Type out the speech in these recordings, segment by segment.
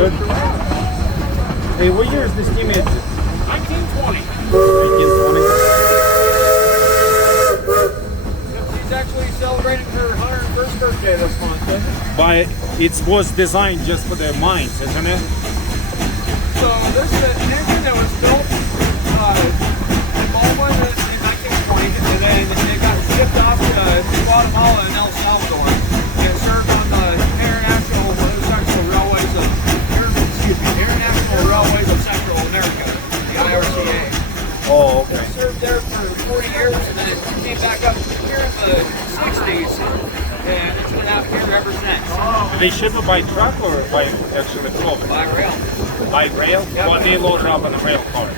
good. Hey, what year is this team made? 1920. 1920. He's actually celebrating her 101st birthday this month. But it was designed just for the mines, isn't it? So this is an engine that was built in Baldwin in 1920, and then it got shipped off to Guatemala and El Salvador. And served on the International Railways of International Railways of Central America, the IRCA. Oh, okay. It served there for 40 years, and then it came back up here in the 60s, and it's been out here ever since. They ship it by truck or by actually float? By rail. By rail? Yep. Well, they load it up on the rail car.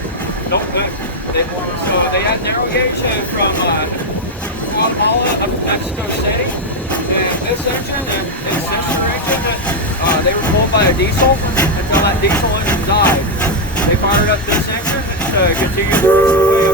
Don't so they had narrow gauge from Guatemala up to Mexico City, and this engine and its sister engine, they were pulled by a diesel until that diesel engine died. They fired up this engine to continue the way of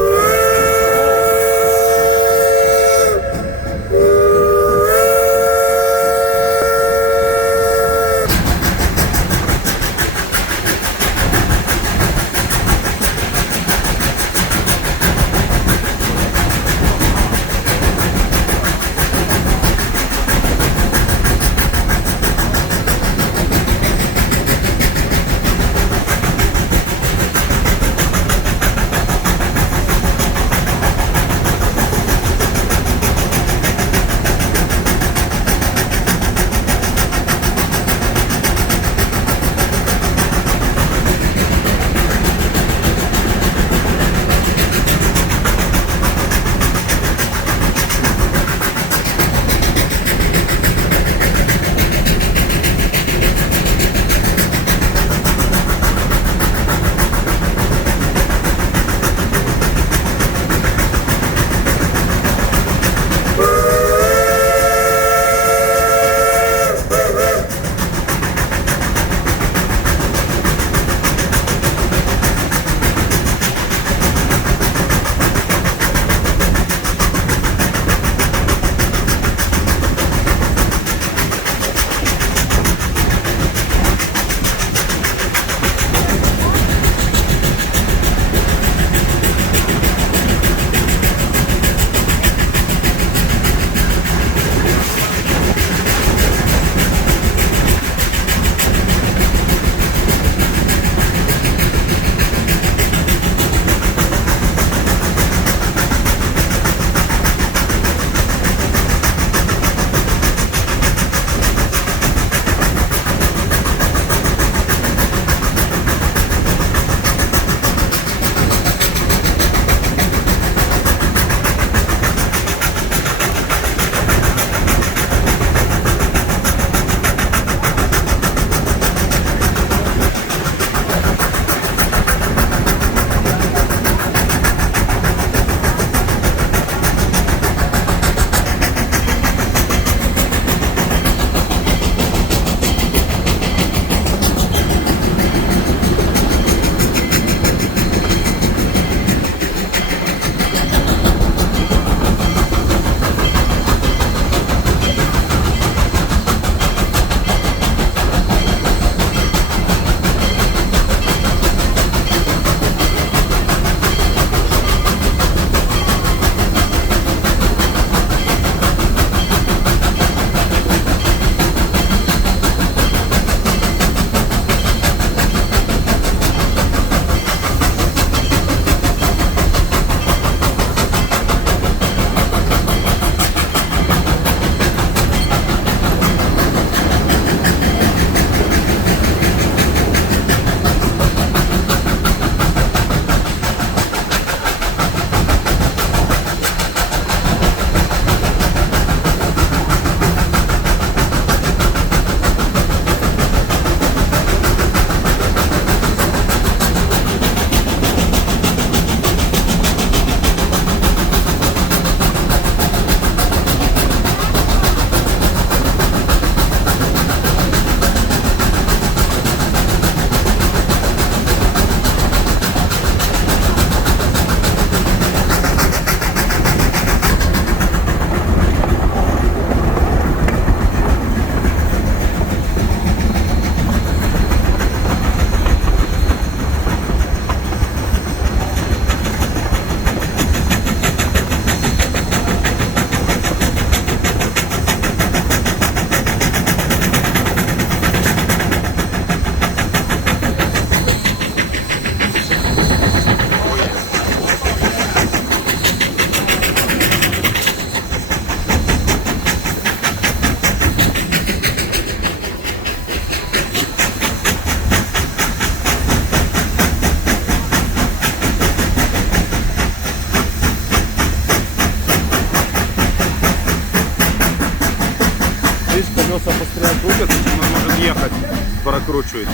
колеса быстрее крутятся, чем он может ехать, прокручивает.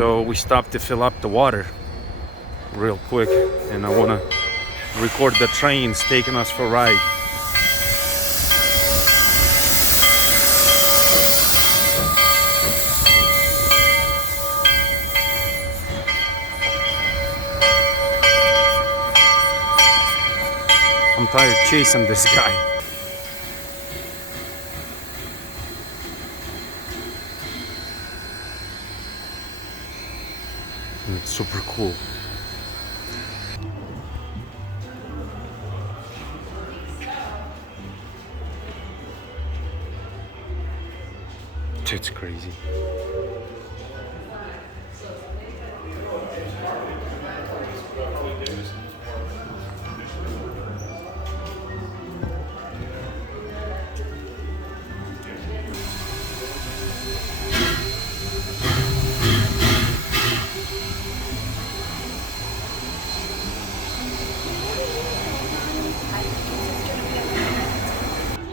So we stopped to fill up the water real quick, and I want to record the trains taking us for a ride. I'm tired chasing this guy. And it's super cool. It's crazy.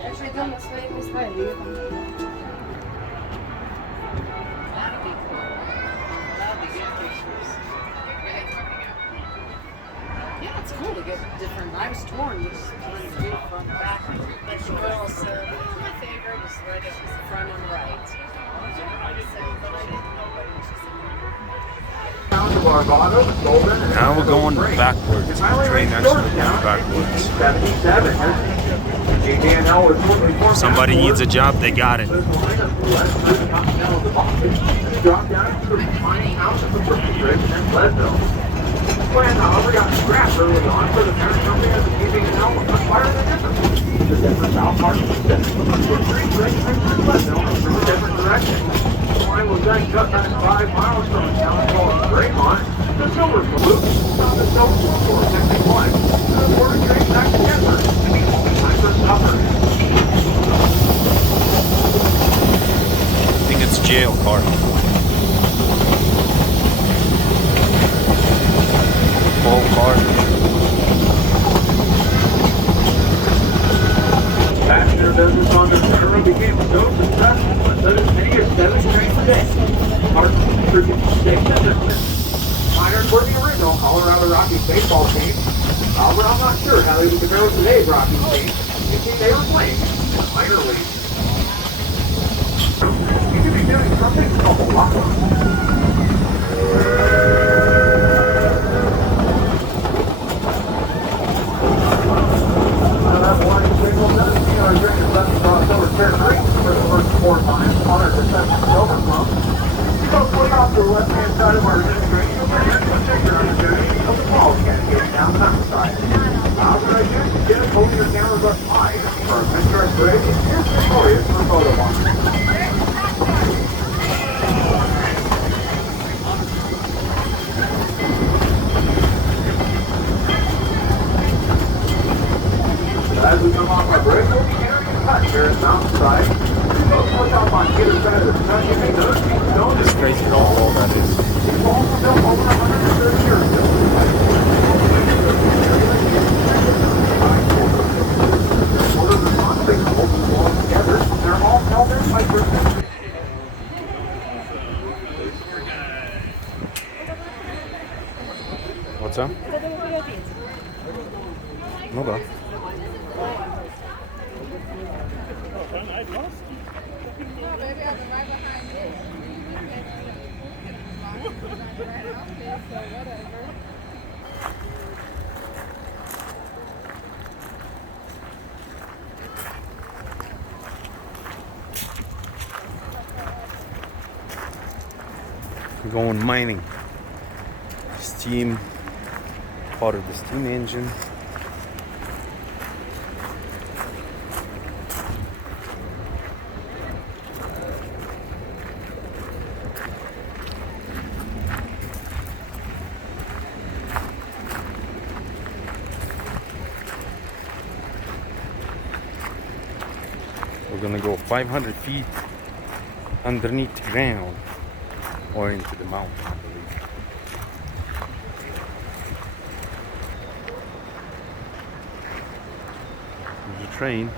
Я же иду на свои места, и different. I was torn which one to do from back, but the girl said my favorite is right at the front and right. So, but I didn't know what she said. Now we're going backwards. The train actually goes backwards. 77. If somebody needs a job, they got it. Drop down to the mining house at the Brooklyn Bridge and then Leadville. This plan, however, got scrapped early on for the parent company of the KBNL was acquiring a different the different South Park Pacific from the Brooklyn Bridge and Leadville in a different direction. The line was then cut back 5 miles from a town called Draymont. The silver flute stopped at Silver for 61. The border train back to Denver to be home time for supper. I think it's jail car. Full car. Passenger business on the Metro became so successful that as many as 7 trains a day. Parts distributed station miners were the original Colorado Rockies baseball team. But I'm not sure how they would compare with today's Rockies team. You see, they were playing in the minor league. You could be doing something a whole lot more. That warning signal does mean our train is left to cross over territory for the first 4 times on our descent to Overflow. You go put off to the left-hand side of our train, you'll find a particular understanding of the falls cascading down the mountainside. What I do is get hold your cameras up high for a picture exploration. Here's Victoria's for photo walking. As we come off our break, we'll be entering a cut here at Mountainside. Folks, look up on either side of the cut. You may notice these stones. It's crazy how tall that is. These walls were built over 130 years ago. One of the conflicts hold the walls together. They're all held in by persons. What's up? No da. We're going mining. Steam, part of the steam engine. We're gonna go 500 feet underneath the ground or into the mountain, I believe. There's a train.